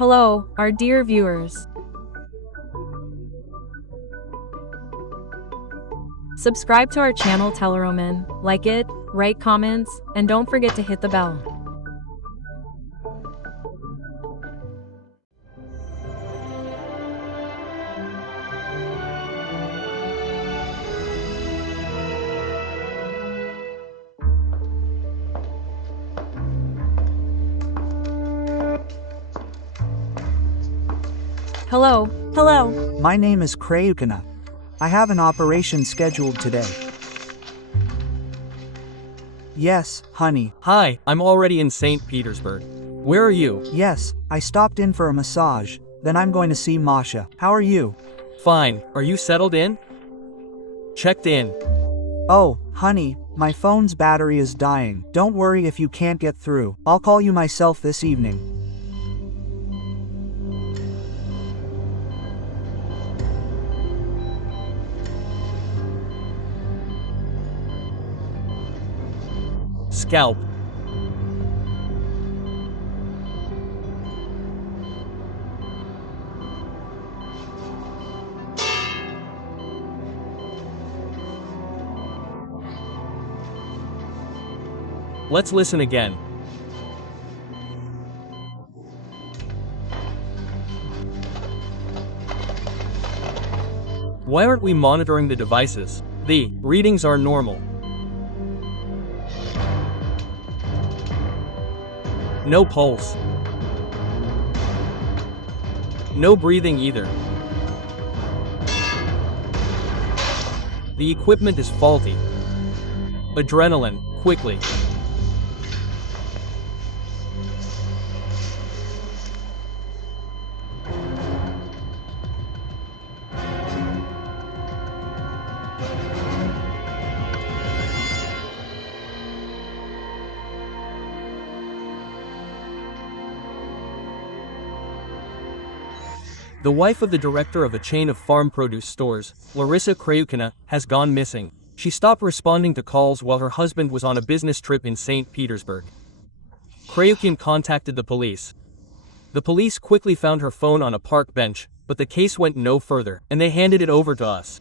Hello, our dear viewers. Subscribe to our channel Teleroman, like it, write comments, and don't forget to hit the bell. Hello. Hello. My name is Krayukhina. I have an operation scheduled today. Yes, honey. Hi, I'm already in St. Petersburg. Where are you? Yes, I stopped in for a massage, then I'm going to see Masha. How are you? Fine. Are you settled in? Checked in. Oh, honey, my phone's battery is dying. Don't worry if you can't get through. I'll call you myself this evening. Scalp. Let's listen again. Why aren't we monitoring the devices? The readings are normal. No pulse. No breathing either. The equipment is faulty. Adrenaline, quickly. The wife of the director of a chain of farm produce stores, Lara Krayuhina, has gone missing. She stopped responding to calls while her husband was on a business trip in St. Petersburg. Krayuhina contacted the police. The police quickly found her phone on a park bench, but the case went no further, and they handed it over to us.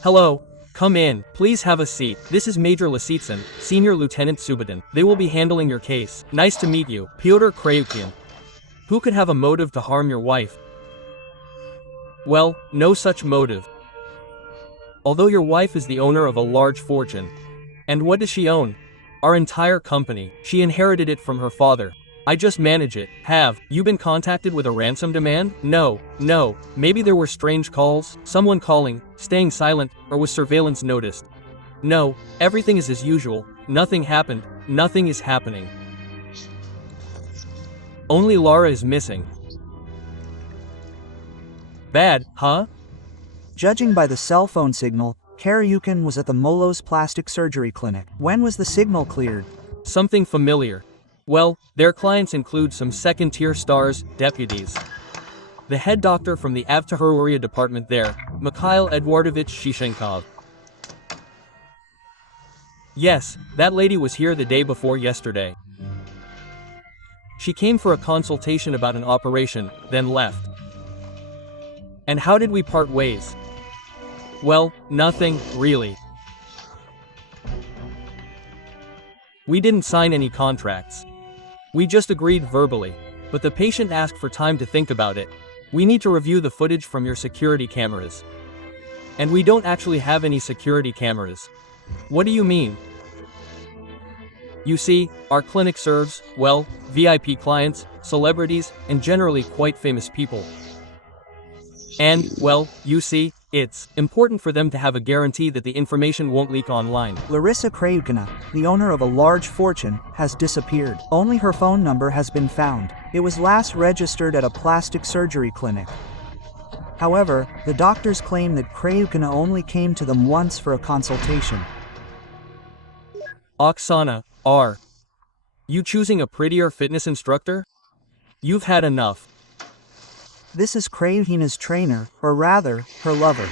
Hello. Come in. Please have a seat. This is Major Lisitsyn, Senior Lieutenant Subadin. They will be handling your case. Nice to meet you, Pyotr Krayuhin. Who could have a motive to harm your wife? Well, no such motive. Although your wife is the owner of a large fortune. And what does she own? Our entire company. She inherited it from her father. I just manage it. Have you been contacted with a ransom demand? No. Maybe there were strange calls, someone calling, staying silent, or was surveillance noticed. No, everything is as usual. Nothing happened. Nothing is happening. Only Lara is missing. Bad, huh? Judging by the cell phone signal, Krayuhin was at the Molo's plastic surgery clinic. When was the signal cleared? Something familiar. Well, their clients include some second-tier stars, deputies. The head doctor from the Avtohorurya department there, Mikhail Eduardovich Shishenkov. Yes, that lady was here the day before yesterday. She came for a consultation about an operation, then left. And how did we part ways? Well, nothing, really. We didn't sign any contracts. We just agreed verbally. But the patient asked for time to think about it. We need to review the footage from your security cameras. And we don't actually have any security cameras. What do you mean? You see, our clinic serves, well, VIP clients, celebrities, and generally quite famous people. And, well, you see, it's important for them to have a guarantee that the information won't leak online. Lara Krayuhina, the owner of a large fortune, has disappeared. Only her phone number has been found. It was last registered at a plastic surgery clinic. However, the doctors claim that Krayuhina only came to them once for a consultation. Oksana, are you choosing a prettier fitness instructor? You've had enough. This is Krayuhina's trainer, or rather, her lover.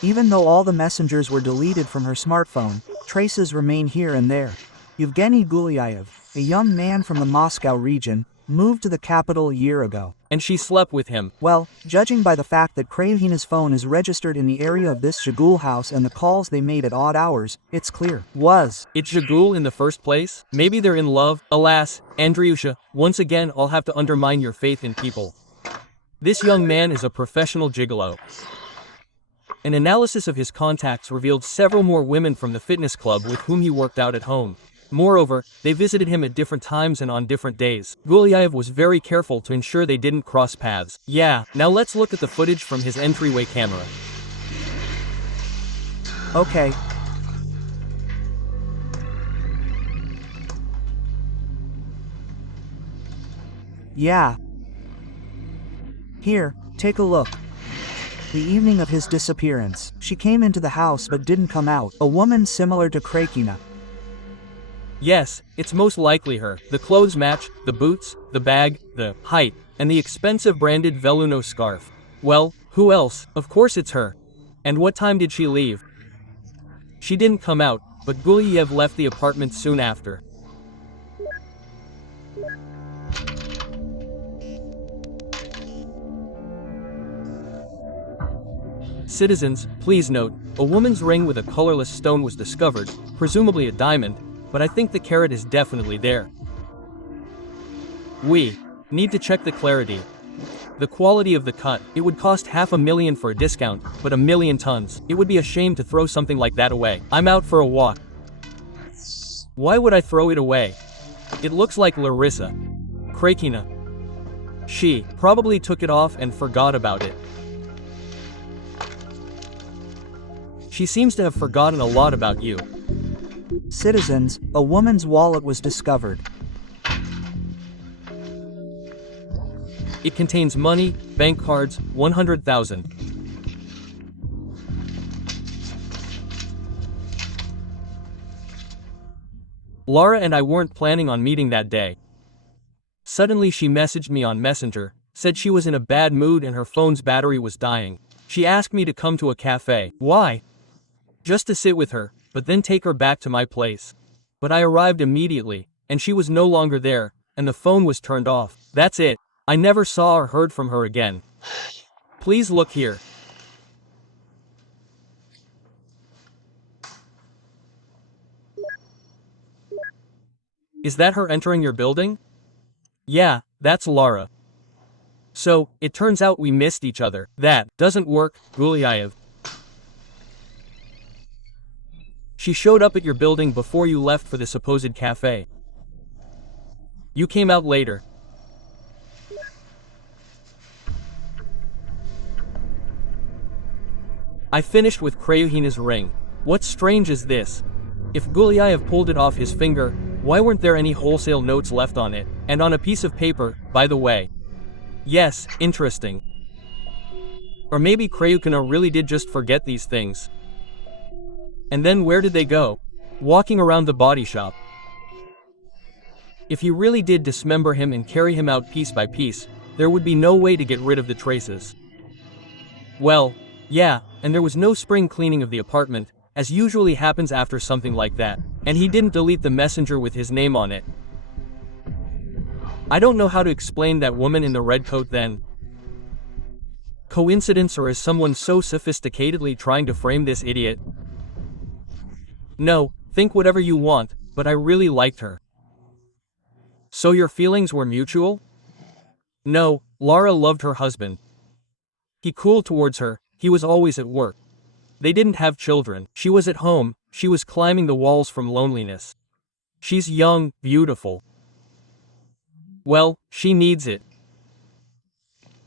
Even though all the messengers were deleted from her smartphone, traces remain here and there. Yevgeny Gulyayev, a young man from the Moscow region, moved to the capital a year ago. And she slept with him. Well, judging by the fact that Krayuhina's phone is registered in the area of this Zhigul house and the calls they made at odd hours, it's clear. It's Zhigul in the first place? Maybe they're in love? Alas, Andriusha, once again I'll have to undermine your faith in people. This young man is a professional gigolo. An analysis of his contacts revealed several more women from the fitness club with whom he worked out at home. Moreover, they visited him at different times and on different days. Gulyayev was very careful to ensure they didn't cross paths. Yeah, now let's look at the footage from his entryway camera. Okay. Yeah. Here, take a look. The evening of his disappearance, she came into the house but didn't come out. A woman similar to Krayuhina. Yes, it's most likely her. The clothes match, the boots, the bag, the height, and the expensive branded Veluno scarf. Well, who else? Of course it's her. And what time did she leave? She didn't come out, but Gulyayev left the apartment soon after. Citizens, please note, a woman's ring with a colorless stone was discovered, presumably a diamond, but I think the carat is definitely there. We need to check the clarity. The quality of the cut. It would cost $500,000 for a discount, but 1,000,000 tons. It would be a shame to throw something like that away. I'm out for a walk. Why would I throw it away? It looks like Larissa Krayuhina. She probably took it off and forgot about it. She seems to have forgotten a lot about you. Citizens, a woman's wallet was discovered. It contains money, bank cards, 100,000. Lara and I weren't planning on meeting that day. Suddenly she messaged me on Messenger, said she was in a bad mood and her phone's battery was dying. She asked me to come to a cafe. Why? Just to sit with her, but then take her back to my place. But I arrived immediately, and she was no longer there, and the phone was turned off. That's it. I never saw or heard from her again. Please look here. Is that her entering your building? Yeah, that's Lara. So, it turns out we missed each other. That doesn't work, Gulyayev. She showed up at your building before you left for the supposed cafe. You came out later. I finished with Krayuhina's ring. What's strange is this. If Gulyayev pulled it off his finger, why weren't there any wholesale notes left on it? And on a piece of paper, by the way. Yes, interesting. Or maybe Krayuhina really did just forget these things. And then where did they go? Walking around the body shop. If you really did dismember him and carry him out piece by piece, there would be no way to get rid of the traces. Well, yeah, and there was no spring cleaning of the apartment, as usually happens after something like that, and he didn't delete the messenger with his name on it. I don't know how to explain that woman in the red coat then. Coincidence, or is someone so sophisticatedly trying to frame this idiot? No, think whatever you want, but I really liked her. So your feelings were mutual? No, Lara loved her husband. He cooled towards her, he was always at work. They didn't have children, she was at home, she was climbing the walls from loneliness. She's young, beautiful. Well, she needs it.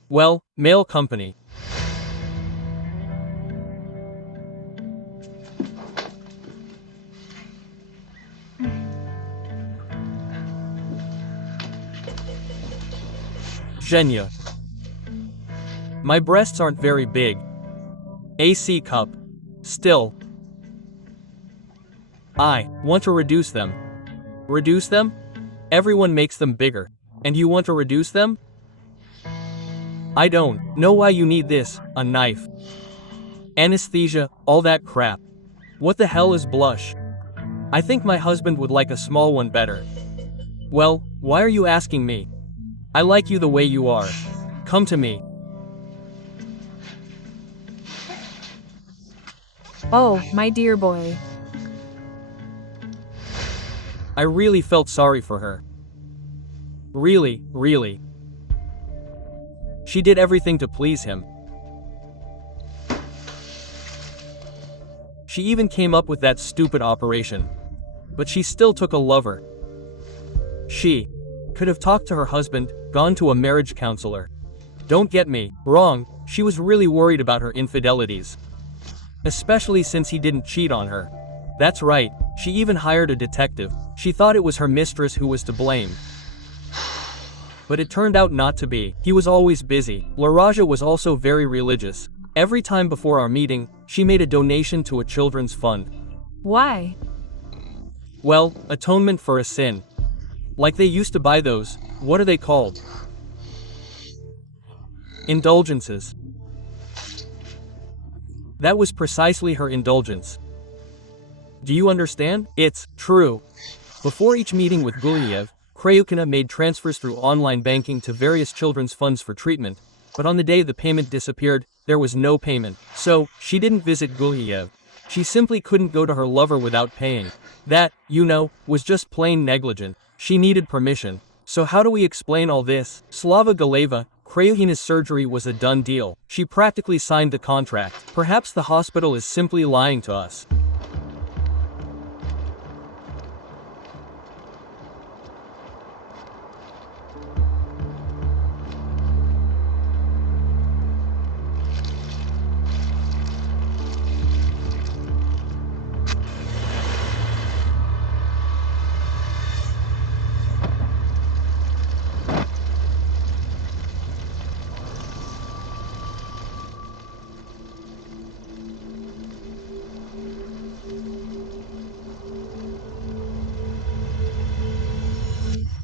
Well, male company. Genya. My breasts aren't very big. AC cup. Still. I want to reduce them. Reduce them? Everyone makes them bigger. And you want to reduce them? I don't know why you need this, a knife. Anesthesia, all that crap. What the hell is blush? I think my husband would like a small one better. Well, why are you asking me? I like you the way you are. Come to me. Oh, my dear boy. I really felt sorry for her. Really, really. She did everything to please him. She even came up with that stupid operation. But she still took a lover. She could have talked to her husband, gone to a marriage counselor. Don't get me wrong, she was really worried about her infidelities. Especially since he didn't cheat on her. That's right, she even hired a detective. She thought it was her mistress who was to blame. But it turned out not to be. He was always busy. Laraja was also very religious. Every time before our meeting, she made a donation to a children's fund. Why? Well, atonement for a sin. Like they used to buy those, what are they called? Indulgences. That was precisely her indulgence. Do you understand? It's true. Before each meeting with Guliev, Krayukhina made transfers through online banking to various children's funds for treatment, but on the day the payment disappeared, there was no payment. So, she didn't visit Guliev. She simply couldn't go to her lover without paying. That, you know, was just plain negligent. She needed permission. So how do we explain all this? Slava Galeva, Krayukhina's surgery was a done deal. She practically signed the contract. Perhaps the hospital is simply lying to us.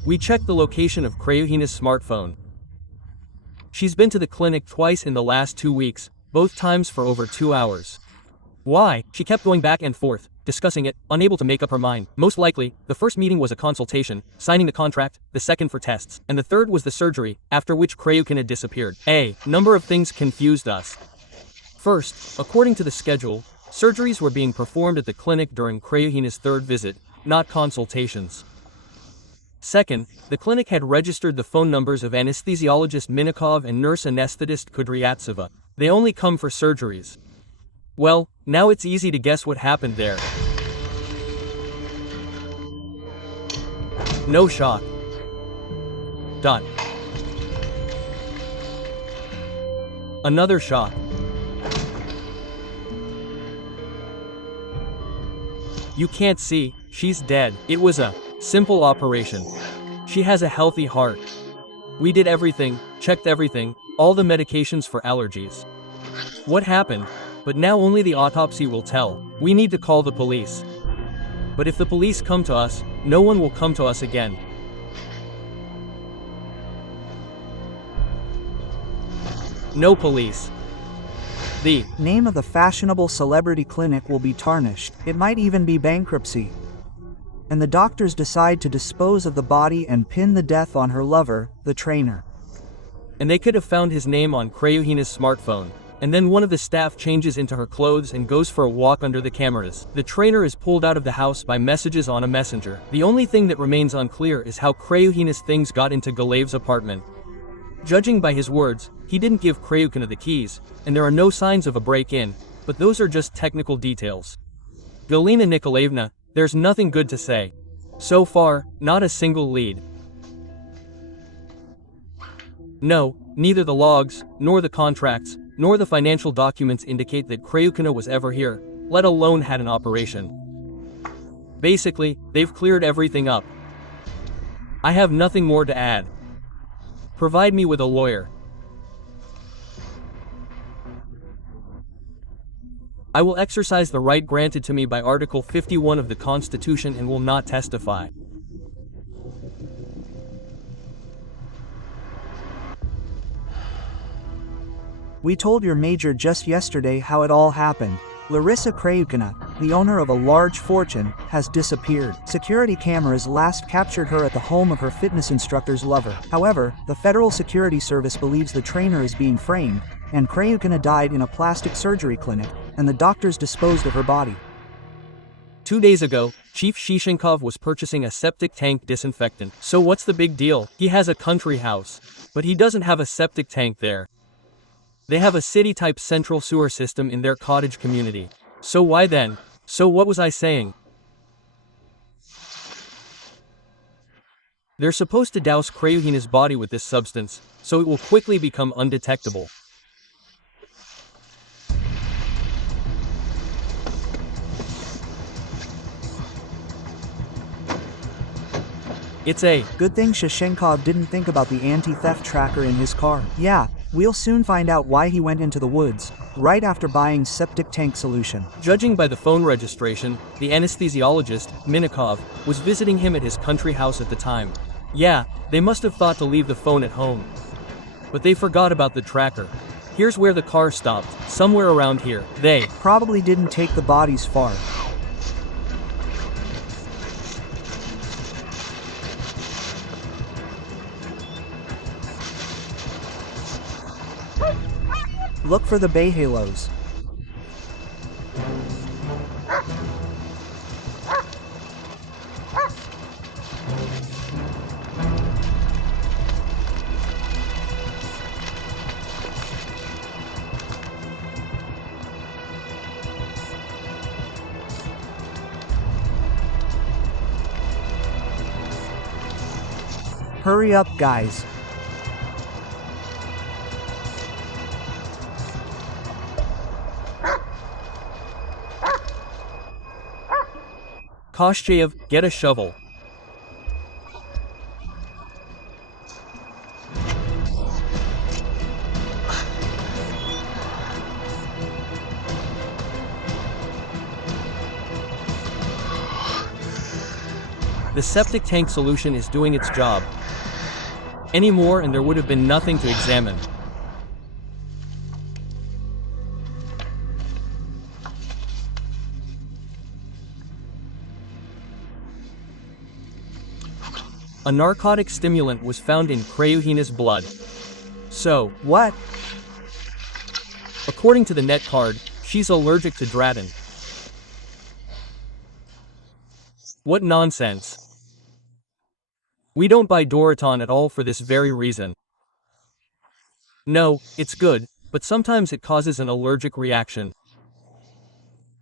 We checked the location of Krayukhina's smartphone. She's been to the clinic twice in the last 2 weeks, both times for over 2 hours. Why? She kept going back and forth, discussing it, unable to make up her mind. Most likely, the first meeting was a consultation, signing the contract, the second for tests, and the third was the surgery, after which Krayukhina disappeared. A number of things confused us. First, according to the schedule, surgeries were being performed at the clinic during Krayukhina's third visit, not consultations. Second, the clinic had registered the phone numbers of anesthesiologist Minikov and nurse anesthetist Kudryavtseva. They only come for surgeries. Well, now it's easy to guess what happened there. No shock. Dot. Another shock. You can't see, she's dead. It was a simple operation. She has a healthy heart. We did everything, checked everything, all the medications for allergies. What happened? But now only the autopsy will tell. We need to call the police. But if the police come to us, no one will come to us again. No police. The name of the fashionable celebrity clinic will be tarnished. It might even be bankruptcy. And the doctors decide to dispose of the body and pin the death on her lover, the trainer. And they could have found his name on Krayukhina's smartphone. and then one of the staff changes into her clothes and goes for a walk under the cameras. The trainer is pulled out of the house by messages on a messenger. The only thing that remains unclear is how Krayuhina's things got into Galev's apartment. Judging by his words, he didn't give Krayuhina the keys, and there are no signs of a break-in, but those are just technical details. Galina Nikolaevna, there's nothing good to say. So far, not a single lead. No, neither the logs, nor the contracts, nor the financial documents indicate that Krayuhina was ever here, let alone had an operation. Basically, they've cleared everything up. I have nothing more to add. Provide me with a lawyer. I will exercise the right granted to me by Article 51 of the Constitution and will not testify. We told your major just yesterday how it all happened. Larissa Krayuhina, the owner of a large fortune, has disappeared. Security cameras last captured her at the home of her fitness instructor's lover. However, the Federal Security Service believes the trainer is being framed, and Krayuhina died in a plastic surgery clinic, and the doctors disposed of her body. 2 days ago, Chief Shishenkov was purchasing a septic tank disinfectant. So what's the big deal? He has a country house, but he doesn't have a septic tank there. They have a city-type central sewer system in their cottage community. So why then? So what was I saying? They're supposed to douse Krayuhina's body with this substance, so it will quickly become undetectable. It's a good thing Shishenkov didn't think about the anti-theft tracker in his car. Yeah, we'll soon find out why he went into the woods, right after buying septic tank solution. Judging by the phone registration, the anesthesiologist, Minikov, was visiting him at his country house at the time. Yeah, they must have thought to leave the phone at home. But they forgot about the tracker. Here's where the car stopped, somewhere around here. They probably didn't take the bodies far. Look for the bay halos. Hurry up, guys. Koshcheyev, get a shovel. The septic tank solution is doing its job. Any more and there would have been nothing to examine. A narcotic stimulant was found in Krayuhina's blood. So, what? According to the net card, she's allergic to Dratin. What nonsense. We don't buy Doriton at all for this very reason. No, it's good, but sometimes it causes an allergic reaction.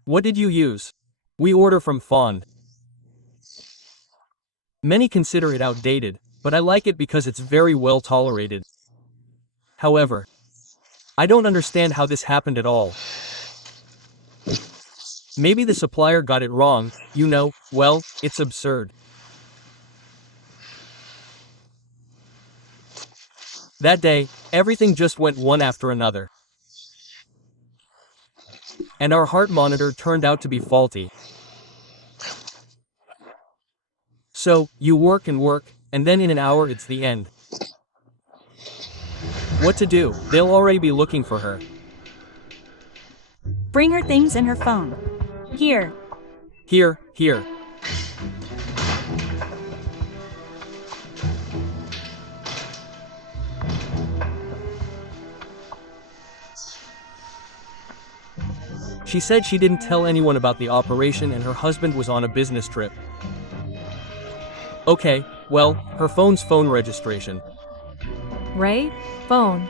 What did you use? We order from Fond. Many consider it outdated, but I like it because it's very well tolerated. However, I don't understand how this happened at all. Maybe the supplier got it wrong, you know, well, it's absurd. That day, everything just went one after another. And our heart monitor turned out to be faulty. So, you work, and then in an hour it's the end. What to do? They'll already be looking for her. Bring her things and her phone. Here. Here. She said she didn't tell anyone about the operation and her husband was on a business trip. Okay, well, her phone's phone registration. Right? Phone.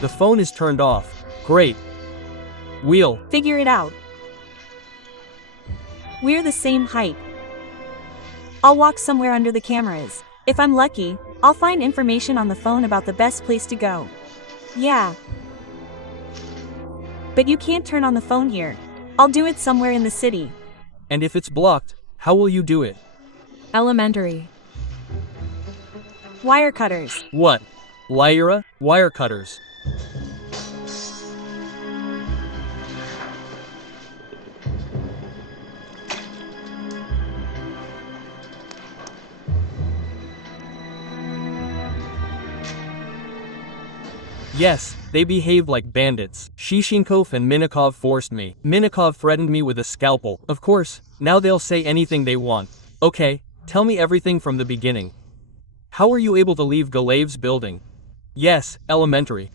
The phone is turned off. Great. Wheel. Figure it out. We're the same height. I'll walk somewhere under the cameras. If I'm lucky, I'll find information on the phone about the best place to go. Yeah. But you can't turn on the phone here. I'll do it somewhere in the city. And if it's blocked, how will you do it? Elementary. Wire cutters. What? Lyra? Wire cutters. Yes, they behaved like bandits. Shishinkov and Minikov forced me. Minikov threatened me with a scalpel. Of course, now they'll say anything they want. Okay, tell me everything from the beginning. How were you able to leave Galav's building? Yes, elementary.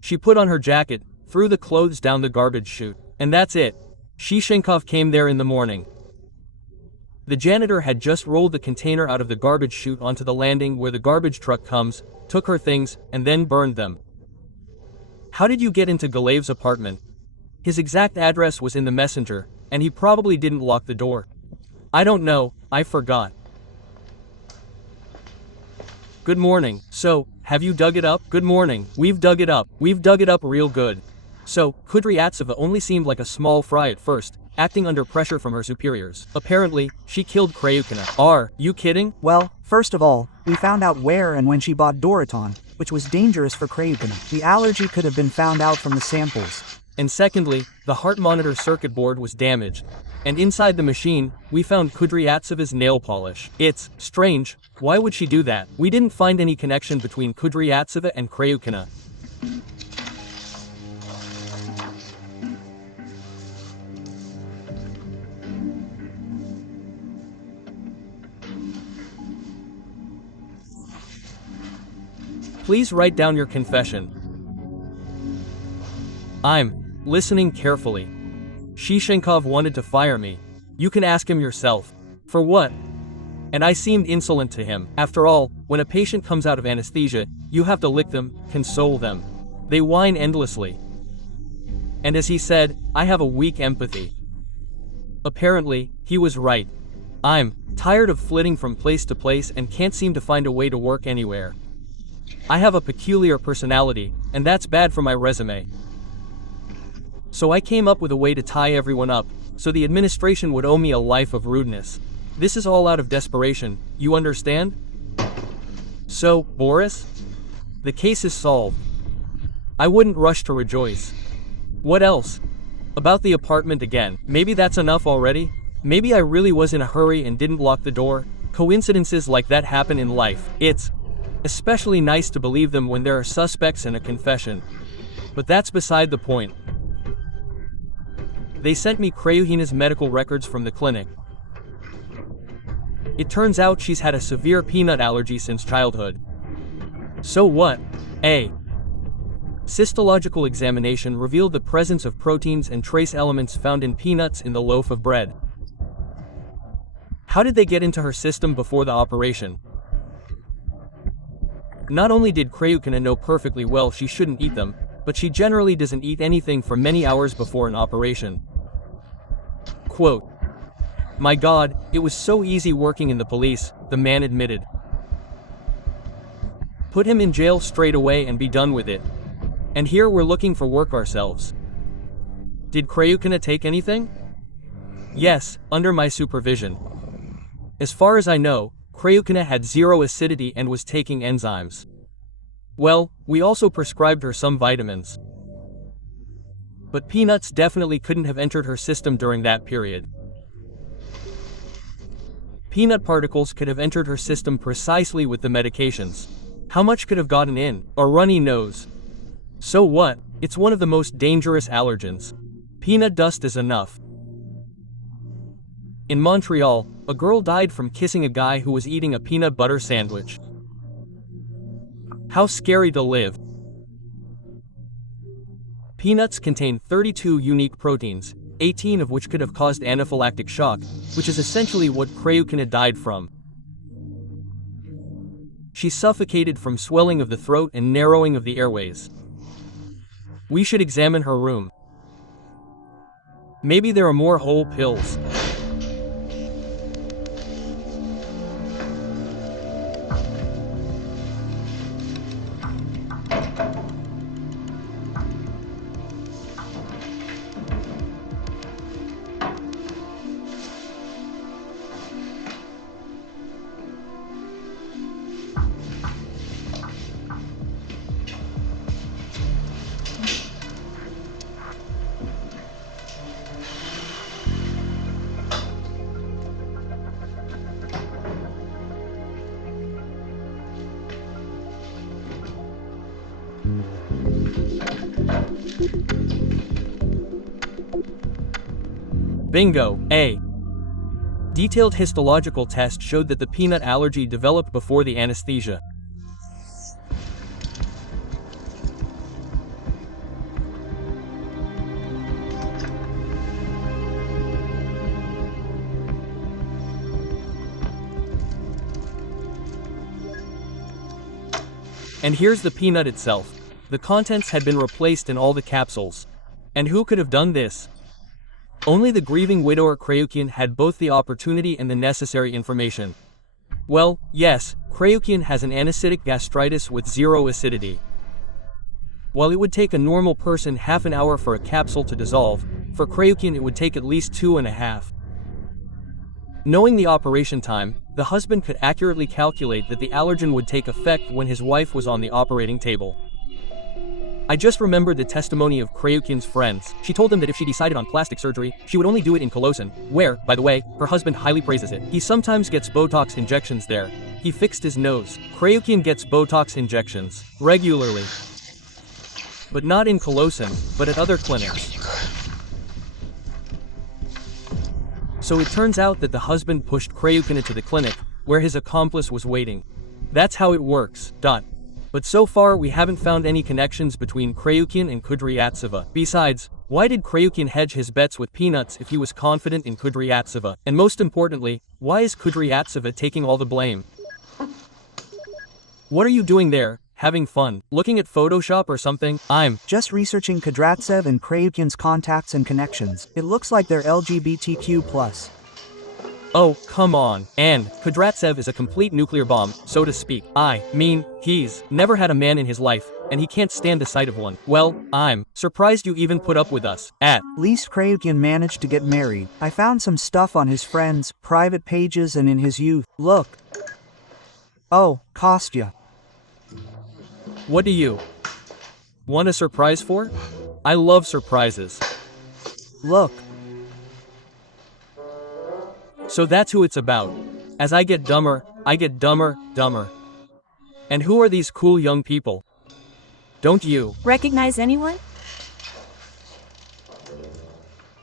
She put on her jacket, threw the clothes down the garbage chute, and that's it. Shishinkov came there in the morning. The janitor had just rolled the container out of the garbage chute onto the landing where the garbage truck comes, took her things, and then burned them. How did you get into Galav's apartment? His exact address was in the messenger, and he probably didn't lock the door. I don't know, I forgot. Good morning. So, have you dug it up? Good morning. We've dug it up. We've dug it up real good. So, Kudryavtseva only seemed like a small fry at first, acting under pressure from her superiors. Apparently, she killed Krayukhina. Are you kidding? Well, first of all, we found out where and when she bought Doriton, which was dangerous for Krayukhina. The allergy could have been found out from the samples. And secondly, the heart monitor circuit board was damaged. And inside the machine, we found Kudryavtseva's nail polish. It's strange. Why would she do that? We didn't find any connection between Kudryavtseva and Krayukhina. Please write down your confession. I'm listening carefully. Shishinkov wanted to fire me. You can ask him yourself. For what? And I seemed insolent to him. After all, when a patient comes out of anesthesia, you have to lick them, console them. They whine endlessly. And as he said, I have a weak empathy. Apparently, he was right. I'm tired of flitting from place to place and can't seem to find a way to work anywhere. I have a peculiar personality, and that's bad for my resume. So I came up with a way to tie everyone up, so the administration would owe me a life of rudeness. This is all out of desperation, you understand? So, Boris? The case is solved. I wouldn't rush to rejoice. What else? About the apartment again. Maybe that's enough already? Maybe I really was in a hurry and didn't lock the door. Coincidences like that happen in life. It's especially nice to believe them when there are suspects and a confession. But that's beside the point. They sent me Krayuhina's medical records from the clinic. It turns out she's had a severe peanut allergy since childhood. So what? A cystological examination revealed the presence of proteins and trace elements found in peanuts in the loaf of bread. How did they get into her system before the operation? Not only did Krayukhina know perfectly well she shouldn't eat them, but she generally doesn't eat anything for many hours before an operation. Quote, "My God, it was so easy working in the police," the man admitted. Put him in jail straight away and be done with it. And here we're looking for work ourselves. Did Krayukhina take anything? Yes, under my supervision. As far as I know, Krayukhina had zero acidity and was taking enzymes. Well, we also prescribed her some vitamins. But peanuts definitely couldn't have entered her system during that period. Peanut particles could have entered her system precisely with the medications. How much could have gotten in? A runny nose. So what? It's one of the most dangerous allergens. Peanut dust is enough. In Montreal, a girl died from kissing a guy who was eating a peanut butter sandwich. How scary to live. Peanuts contain 32 unique proteins, 18 of which could have caused anaphylactic shock, which is essentially what Krayuhina died from. She suffocated from swelling of the throat and narrowing of the airways. We should examine her room. Maybe there are more whole pills. Bingo! A. Detailed histological test showed that the peanut allergy developed before the anesthesia. And here's the peanut itself. The contents had been replaced in all the capsules. And who could have done this? Only the grieving widower Krayuhina had both the opportunity and the necessary information. Well, yes, Krayuhina has an acidic gastritis with zero acidity. While it would take a normal person half an hour for a capsule to dissolve, for Krayuhina it would take at least 2.5. Knowing the operation time, the husband could accurately calculate that the allergen would take effect when his wife was on the operating table. I just remembered the testimony of Krayuhina's friends. She told them that if she decided on plastic surgery, she would only do it in Cologne, where, by the way, her husband highly praises it. He sometimes gets Botox injections there. He fixed his nose. Krayuhina gets Botox injections regularly. But not in Cologne, but at other clinics. So it turns out that the husband pushed Krayuhina to the clinic, where his accomplice was waiting. That's how it works. But so far we haven't found any connections between Krayuhina and Kudryavtseva. Besides, why did Krayuhina hedge his bets with peanuts if he was confident in Kudryavtseva? And most importantly, why is Kudryavtseva taking all the blame? What are you doing there? Having fun? Looking at Photoshop or something? I'm just researching Kudryavtsev and Krayuhina's contacts and connections. It looks like they're LGBTQ+. Oh, come on. And Kudryavtsev is a complete nuclear bomb, so to speak. I mean, he's never had a man in his life, and he can't stand the sight of one. Well, I'm surprised you even put up with us. At least Krayuhina managed to get married. I found some stuff on his friends' private pages and in his youth. Look. Oh, Kostya. What do you want a surprise for? I love surprises. Look. So that's who it's about. As I get dumber, I get dumber. And who are these cool young people? Don't you recognize anyone?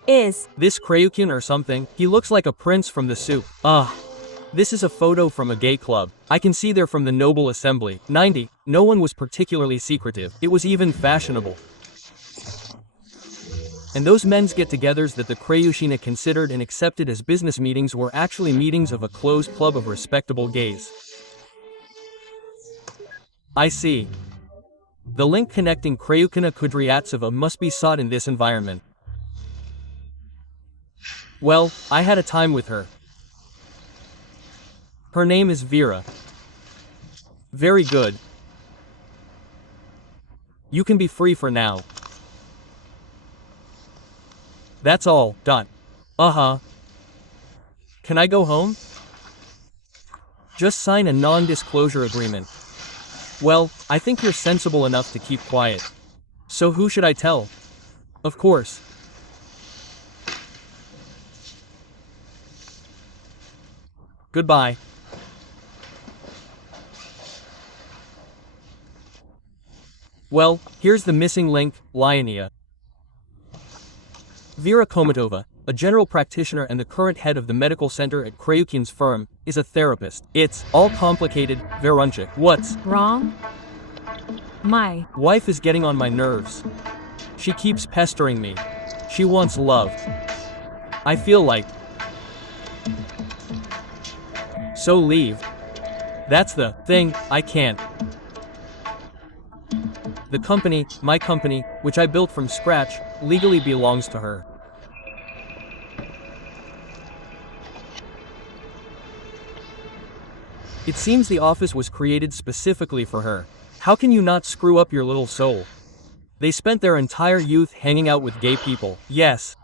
Is this Krayuhina or something? He looks like a prince from the soup. This is a photo from a gay club. I can see they're from the Noble Assembly. 90. No one was particularly secretive. It was even fashionable. And those men's get-togethers that the Krayuhina considered and accepted as business meetings were actually meetings of a closed club of respectable gays. I see. The link connecting Krayuhina Kudryavtseva must be sought in this environment. Well, I had a time with her. Her name is Vera. Very good. You can be free for now. That's all. Can I go home? Just sign a non-disclosure agreement. Well, I think you're sensible enough to keep quiet. So who should I tell? Of course. Goodbye. Well, here's the missing link, Lyonia. Vera Komatova, a general practitioner and the current head of the medical center at Krayuhina's firm, is a therapist. It's all complicated, Verunchik. What's wrong? My wife is getting on my nerves. She keeps pestering me. She wants love. I feel like. So leave. That's the thing, I can't. The company, my company, which I built from scratch, legally belongs to her. It seems the office was created specifically for her. How can you not screw up your little soul? They spent their entire youth hanging out with gay people, yes.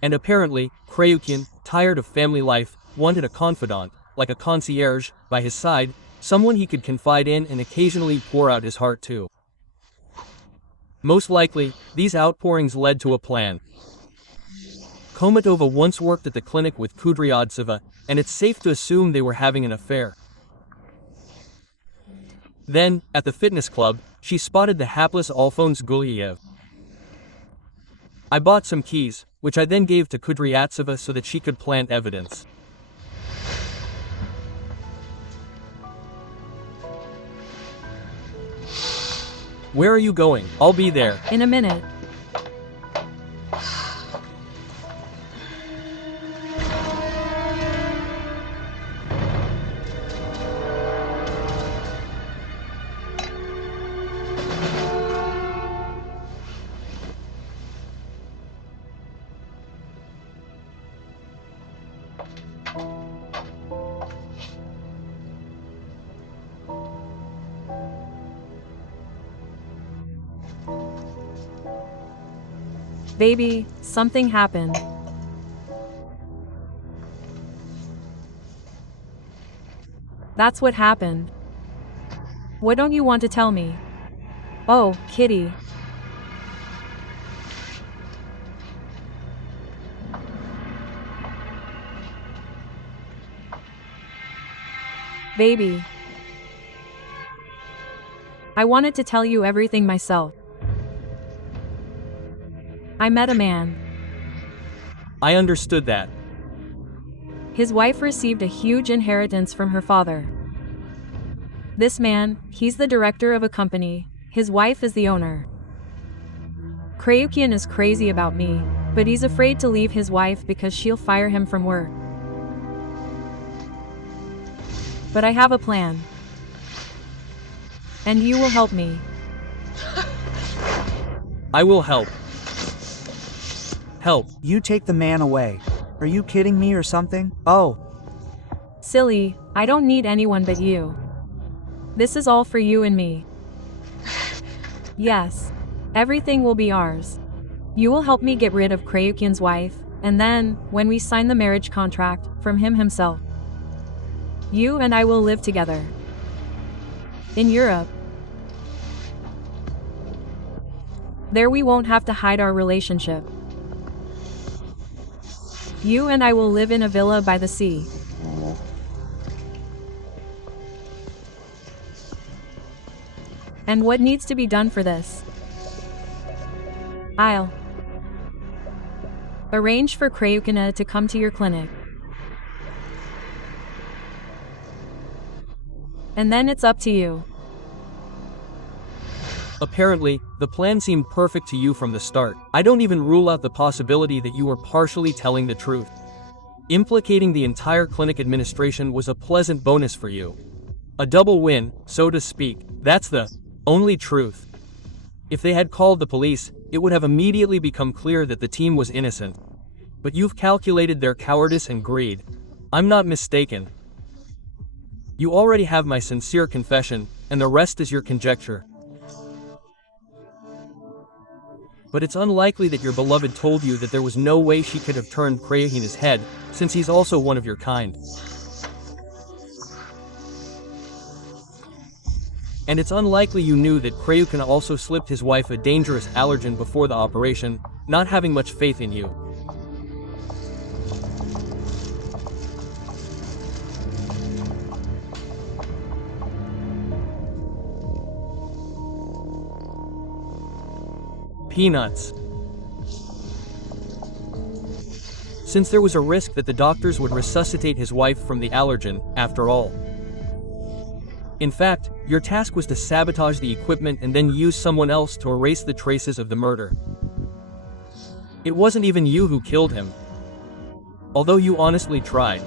And apparently, Krayukin, tired of family life, wanted a confidant, like a concierge, by his side, someone he could confide in and occasionally pour out his heart to. Most likely, these outpourings led to a plan. Komatova once worked at the clinic with Kudryavtseva, and it's safe to assume they were having an affair. Then, at the fitness club, she spotted the hapless Alphonse Gulyayev. I bought some keys, which I then gave to Kudryavtseva so that she could plant evidence. Where are you going? I'll be there. in a minute. Baby, something happened. That's what happened. What don't you want to tell me? Oh, Kitty. Baby. I wanted to tell you everything myself. I met a man. I understood that. His wife received a huge inheritance from her father. This man, he's the director of a company. His wife is the owner. Krayukin is crazy about me, but he's afraid to leave his wife because she'll fire him from work. But I have a plan. And you will help me. I will help. Help. You take the man away. Are you kidding me or something? Oh. Silly, I don't need anyone but you. This is all for you and me. Yes. Everything will be ours. You will help me get rid of Krayukin's wife, and then, when we sign the marriage contract, from him himself. You and I will live together. In Europe. There we won't have to hide our relationship. You and I will live in a villa by the sea. And what needs to be done for this? I'll arrange for Krayukhina to come to your clinic. And then it's up to you. Apparently, the plan seemed perfect to you from the start. I don't even rule out the possibility that you were partially telling the truth. Implicating the entire clinic administration was a pleasant bonus for you. A double win, so to speak. That's the only truth. If they had called the police, it would have immediately become clear that the team was innocent. But you've calculated their cowardice and greed. I'm not mistaken. You already have my sincere confession, and the rest is your conjecture. But it's unlikely that your beloved told you that there was no way she could have turned Krayukhina's head, since he's also one of your kind. And it's unlikely you knew that Krayukhina also slipped his wife a dangerous allergen before the operation, not having much faith in you. Peanuts. Since there was a risk that the doctors would resuscitate his wife from the allergen, after all. In fact, your task was to sabotage the equipment and then use someone else to erase the traces of the murder. It wasn't even you who killed him. Although you honestly tried.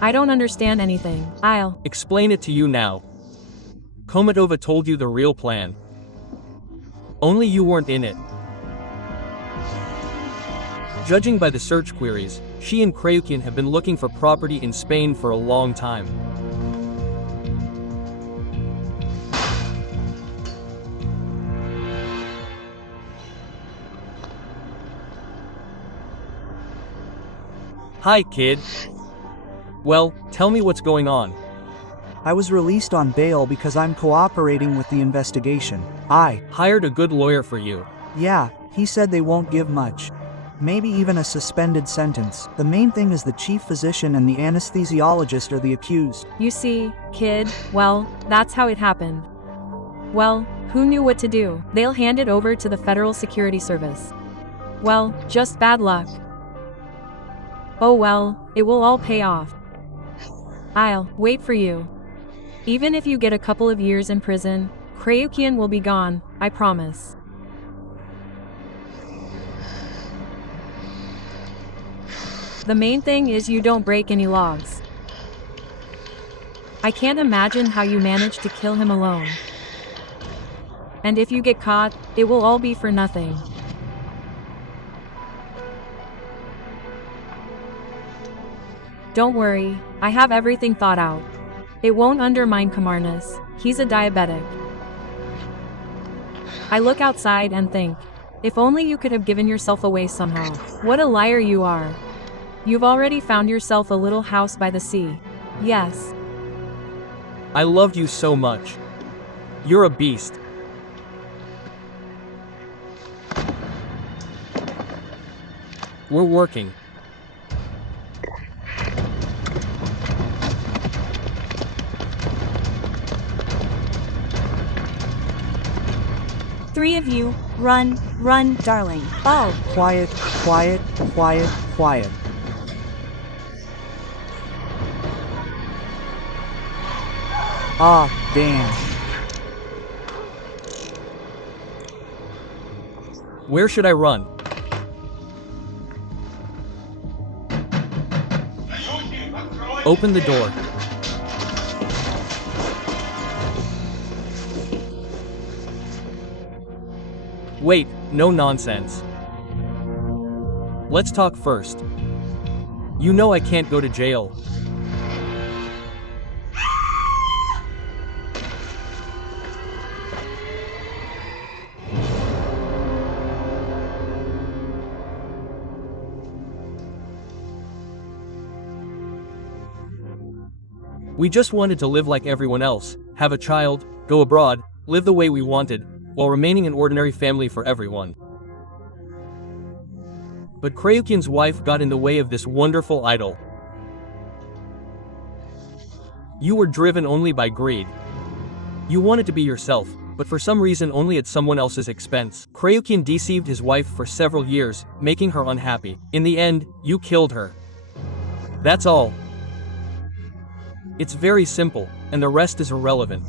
I don't understand anything. I'll Explain it to you now. Komatova told you the real plan. Only you weren't in it. Judging by the search queries, she and Krayukin have been looking for property in Spain for a long time. Hi, kid. Well, tell me what's going on. I was released on bail because I'm cooperating with the investigation. I Hired a good lawyer for you. Yeah, he said they won't give much. Maybe even a suspended sentence. The main thing is the chief physician and the anesthesiologist are the accused. You see, kid, well, that's how it happened. Well, who knew what to do? They'll hand it over to the Federal Security Service. Well, just bad luck. Oh well, it will all pay off. I'll wait for you. Even if you get a couple of years in prison, Krayukin will be gone, I promise. The main thing is you don't break any logs. I can't imagine how you managed to kill him alone. And if you get caught, it will all be for nothing. Don't worry, I have everything thought out. It won't undermine Kamarnas, he's a diabetic. I look outside and think, if only you could have given yourself away somehow. What a liar you are. You've already found yourself a little house by the sea. Yes. I loved you so much. You're a beast. We're working. Three of you, run, run, darling. Oh, Quiet, quiet, quiet, quiet. Ah, damn. Where should I run? Open the door. Wait, no nonsense. Let's talk first. You know I can't go to jail. We just wanted to live like everyone else, have a child, go abroad, live the way we wanted, while remaining an ordinary family for everyone. But Krayukin's wife got in the way of this wonderful idyll. You were driven only by greed. You wanted to be yourself, but for some reason only at someone else's expense. Krayukin deceived his wife for several years, making her unhappy. In the end, you killed her. That's all. It's very simple, and the rest is irrelevant.